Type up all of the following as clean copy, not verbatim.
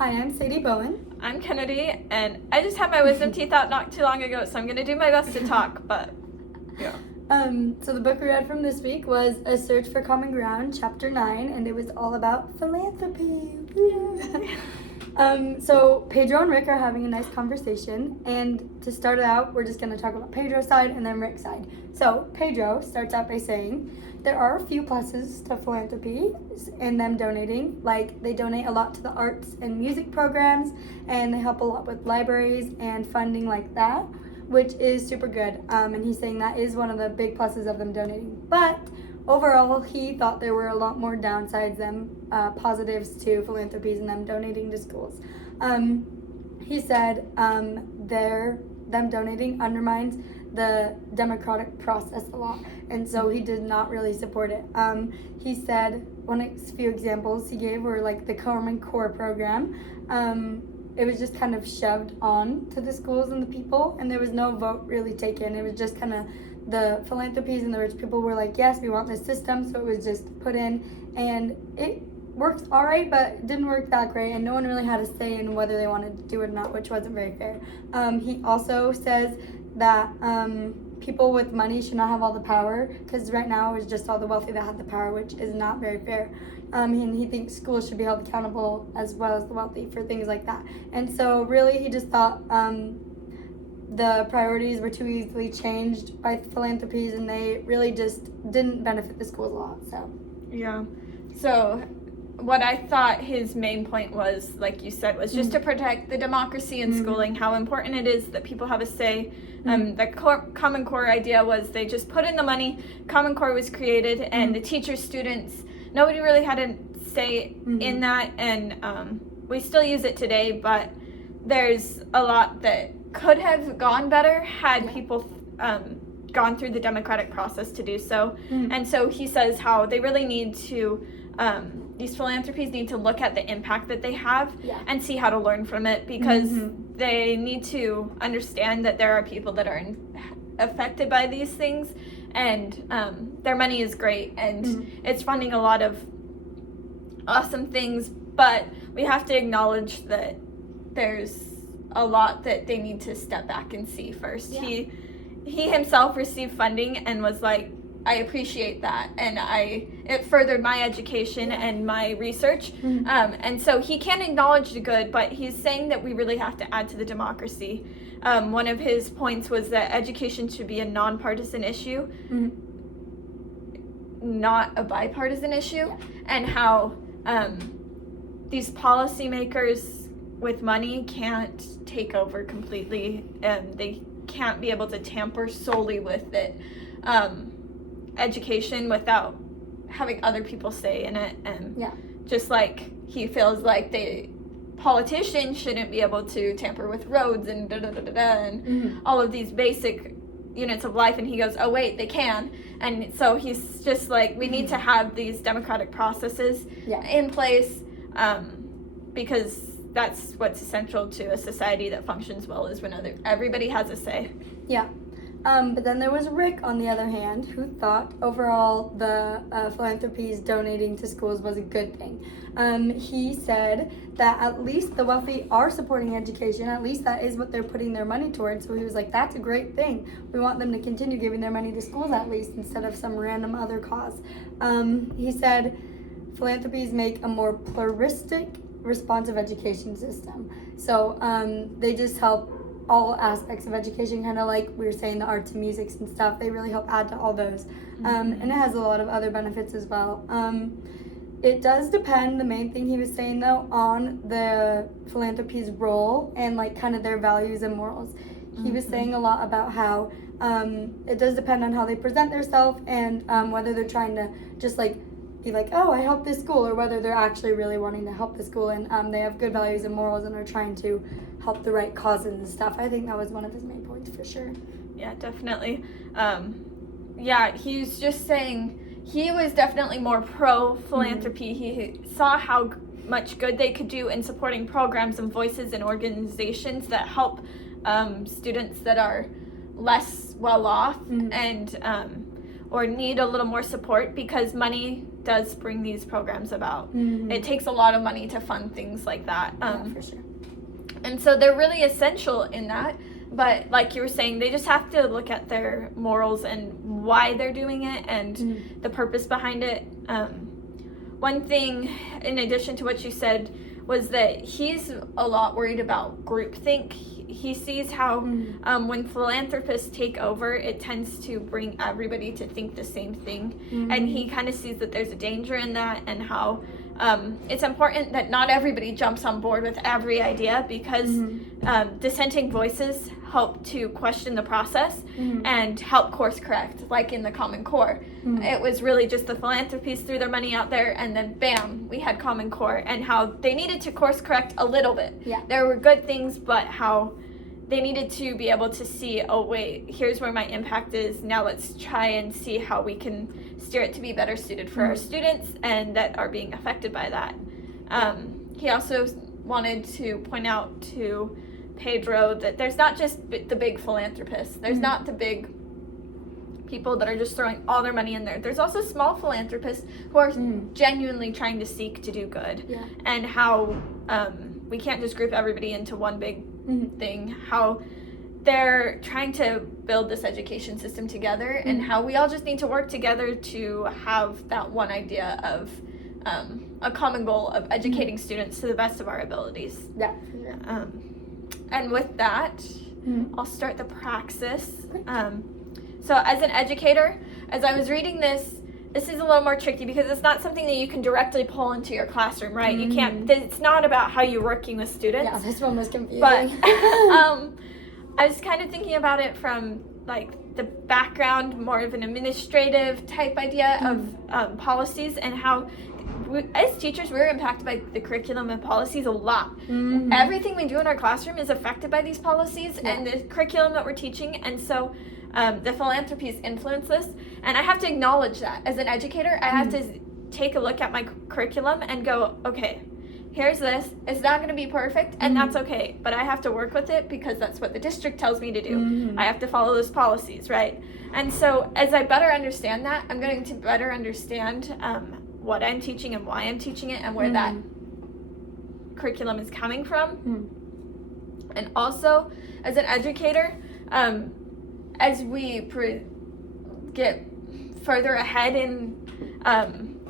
Hi, I'm Saydi Bowen. I'm Kennedy, and I just had my wisdom teeth out not too long ago, so I'm going to do my best to talk, but yeah. So the book we read from this week was A Search for Common Ground, Chapter 9, and it was all about philanthropy. So Pedro and Rick are having a nice conversation, and to start it out, we're just going to talk about Pedro's side and then Rick's side. So Pedro starts out by saying, there are a few pluses to philanthropy and them donating, like they donate a lot to the arts and music programs, and they help a lot with libraries and funding like that, which is super good. And he's saying that is one of the big pluses of them donating. But overall, he thought there were a lot more downsides than positives to philanthropies and them donating to schools. He said them donating undermines the democratic process a lot, and so he did not really support it. He said few examples he gave were like the Common Core program. It was just kind of shoved on to the schools and the people, and there was no vote really taken. It was just kind of the philanthropies and the rich people were like, yes, we want this system, so it was just put in, and it worked all right, but it didn't work that great, and no one really had a say in whether they wanted to do it or not, which wasn't very fair. He also says that people with money should not have all the power, because right now it was just all the wealthy that had the power, which is not very fair. And he thinks schools should be held accountable as well as the wealthy for things like that. And so really he just thought the priorities were too easily changed by philanthropies, and they really just didn't benefit the schools a lot. So yeah. So what I thought his main point was, like you said, was just to protect the democracy in schooling, how important it is that people have a say. The Common Core idea was they just put in the money, Common Core was created, and the teachers, students, nobody really had a say in that, and we still use it today, but there's a lot that could have gone better had people gone through the democratic process to do so. And so he says how they really need to these philanthropies need to look at the impact that they have and see how to learn from it, because they need to understand that there are people that are affected by these things, and their money is great and it's funding a lot of awesome things, but we have to acknowledge that there's a lot that they need to step back and see first. He himself received funding and was like, I appreciate that, and it furthered my education and my research, and so he can acknowledge the good, but he's saying that we really have to add to the democracy. One of his points was that education should be a nonpartisan issue, not a bipartisan issue, and how these policymakers with money can't take over completely, and they can't be able to tamper solely with it. Education without having other people say in it, and just like he feels like politicians shouldn't be able to tamper with roads and and all of these basic units of life, and he goes, oh wait, they can. And so he's just like, we need to have these democratic processes in place, because that's what's essential to a society that functions well, is when everybody has a say. But then there was Rick, on the other hand, who thought overall the philanthropies donating to schools was a good thing. He said that at least the wealthy are supporting education, at least that is what they're putting their money towards. So he was like, that's a great thing. We want them to continue giving their money to schools at least, instead of some random other cause. He said philanthropies make a more pluralistic, responsive education system. So they just help all aspects of education, kind of like we were saying, the arts and musics and stuff. They really help add to all those. And it has a lot of other benefits as well. It does depend, the main thing he was saying though, on the philanthropy's role and like kind of their values and morals. He was saying a lot about how it does depend on how they present themselves, and whether they're trying to just like be like, oh, I help this school, or whether they're actually really wanting to help the school, and they have good values and morals and are trying to help the right causes and stuff. I think that was one of his main points for sure. Yeah, definitely. He's just saying he was definitely more pro philanthropy. He saw how much good they could do in supporting programs and voices and organizations that help students that are less well off and or need a little more support, because money does bring these programs about. Mm-hmm. It takes a lot of money to fund things like that. For sure. And so they're really essential in that. But like you were saying, they just have to look at their morals and why they're doing it and the purpose behind it. One thing, in addition to what you said, was that he's a lot worried about groupthink. He sees how when philanthropists take over, it tends to bring everybody to think the same thing. And he kind of sees that there's a danger in that, and how it's important that not everybody jumps on board with every idea, because dissenting voices help to question the process and help course correct, like in the Common Core. It was really just the philanthropies threw their money out there, and then bam, we had Common Core, and how they needed to course correct a little bit. There were good things, but how they needed to be able to see, oh wait, here's where my impact is, now let's try and see how we can steer it to be better suited for our students and that are being affected by that. He also wanted to point out to Pedro that there's not just the big philanthropists, there's not the big people that are just throwing all their money in there. There's also small philanthropists who are genuinely trying to seek to do good, and how we can't just group everybody into one big thing, how they're trying to build this education system together, and how we all just need to work together to have that one idea of a common goal of educating students to the best of our abilities. And with that, I'll start the praxis. So as an educator, as I was reading this is a little more tricky, because it's not something that you can directly pull into your classroom, right? You can't, it's not about how you're working with students. Yeah, this one was confusing. But I was kind of thinking about it from like the background, more of an administrative type idea of policies, and how as teachers, we're impacted by the curriculum and policies a lot. Everything we do in our classroom is affected by these policies and the curriculum that we're teaching, and so the philanthropies influence this, and I have to acknowledge that. As an educator, I have to take a look at my curriculum and go, okay, here's this. It's not going to be perfect, and that's okay, but I have to work with it because that's what the district tells me to do. I have to follow those policies, right? And so as I better understand that, I'm going to better understand what I'm teaching and why I'm teaching it, and where that curriculum is coming from. And also, as an educator, as we get further ahead in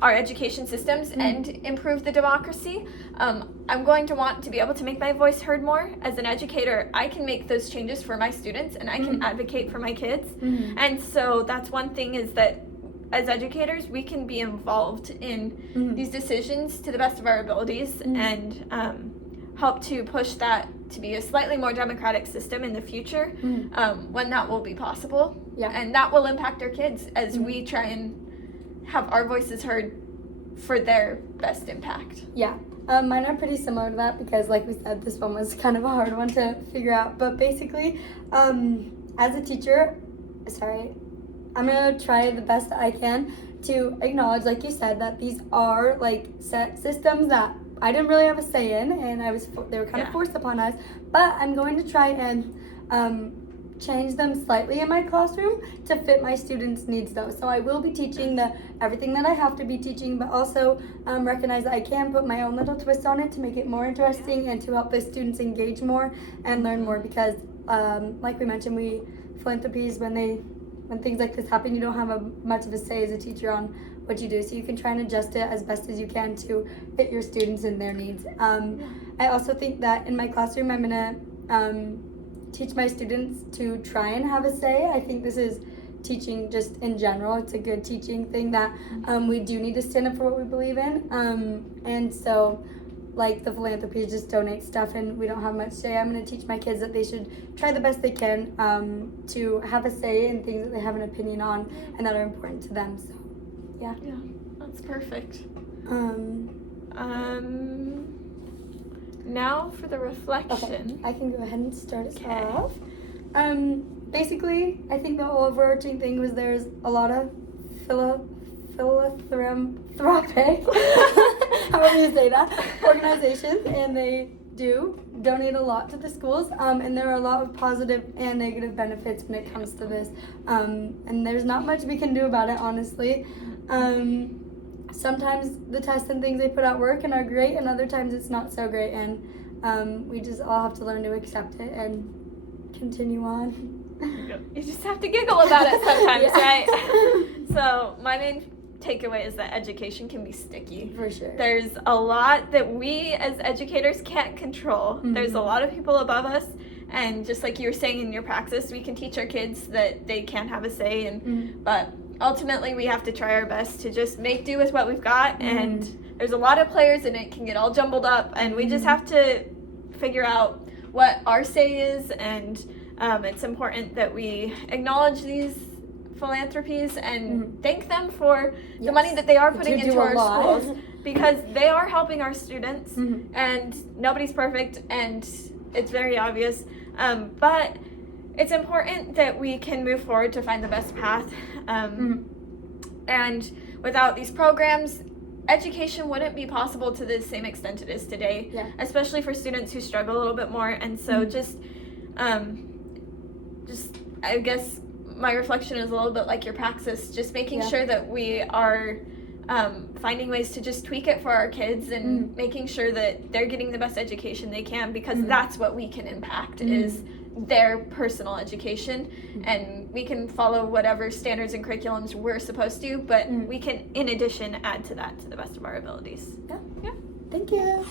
our education systems and improve the democracy, I'm going to want to be able to make my voice heard more. As an educator, I can make those changes for my students, and I can advocate for my kids. And so that's one thing, is that as educators, we can be involved in these decisions to the best of our abilities, and help to push that to be a slightly more democratic system in the future, when that will be possible. And that will impact our kids as we try and have our voices heard for their best impact. Mine are pretty similar to that, because like we said, this one was kind of a hard one to figure out. But basically, as a teacher, I'm going to try the best I can to acknowledge, like you said, that these are like set systems that I didn't really have a say in, and they were kind of forced upon us. But I'm going to try and change them slightly in my classroom to fit my students' needs, though. So I will be teaching everything that I have to be teaching, but also recognize that I can put my own little twist on it to make it more interesting and to help the students engage more and learn more. Because like we mentioned, philanthropies, when things like this happen, you don't have much of a say as a teacher on what you do, so you can try and adjust it as best as you can to fit your students and their needs. I also think that in my classroom, I'm gonna teach my students to try and have a say. I think this is teaching just in general. It's a good teaching thing that we do need to stand up for what we believe in, and so like the philanthropy just donate stuff and we don't have much say. I'm going to teach my kids that they should try the best they can to have a say in things that they have an opinion on and that are important to them. So yeah, that's perfect. Now for the reflection. Okay, I can go ahead and start us off. Basically, I think the overarching thing was there's a lot of philanthropic, however you say that, organizations, and they do donate a lot to the schools, and there are a lot of positive and negative benefits when it comes to this, and there's not much we can do about it, honestly. sometimes the tests and things they put out work and are great, and other times it's not so great, and we just all have to learn to accept it and continue on. You just have to giggle about it sometimes, Yeah. right? So my main takeaway is that education can be sticky. For sure. There's a lot that we as educators can't control. Mm-hmm. There's a lot of people above us, and just like you were saying in your praxis, we can teach our kids that they can have a say, and but ultimately we have to try our best to just make do with what we've got, and there's a lot of players and it can get all jumbled up, and we just have to figure out what our say is, and it's important that we acknowledge these philanthropies and thank them for the money that they are putting into our schools, because they are helping our students, and nobody's perfect, and it's very obvious, but it's important that we can move forward to find the best path, and without these programs, education wouldn't be possible to the same extent it is today, especially for students who struggle a little bit more. And so just I guess my reflection is a little bit like your praxis, just making sure that we are finding ways to just tweak it for our kids, and making sure that they're getting the best education they can, because that's what we can impact is their personal education, and we can follow whatever standards and curriculums we're supposed to, but we can in addition add to that to the best of our abilities. Thank you.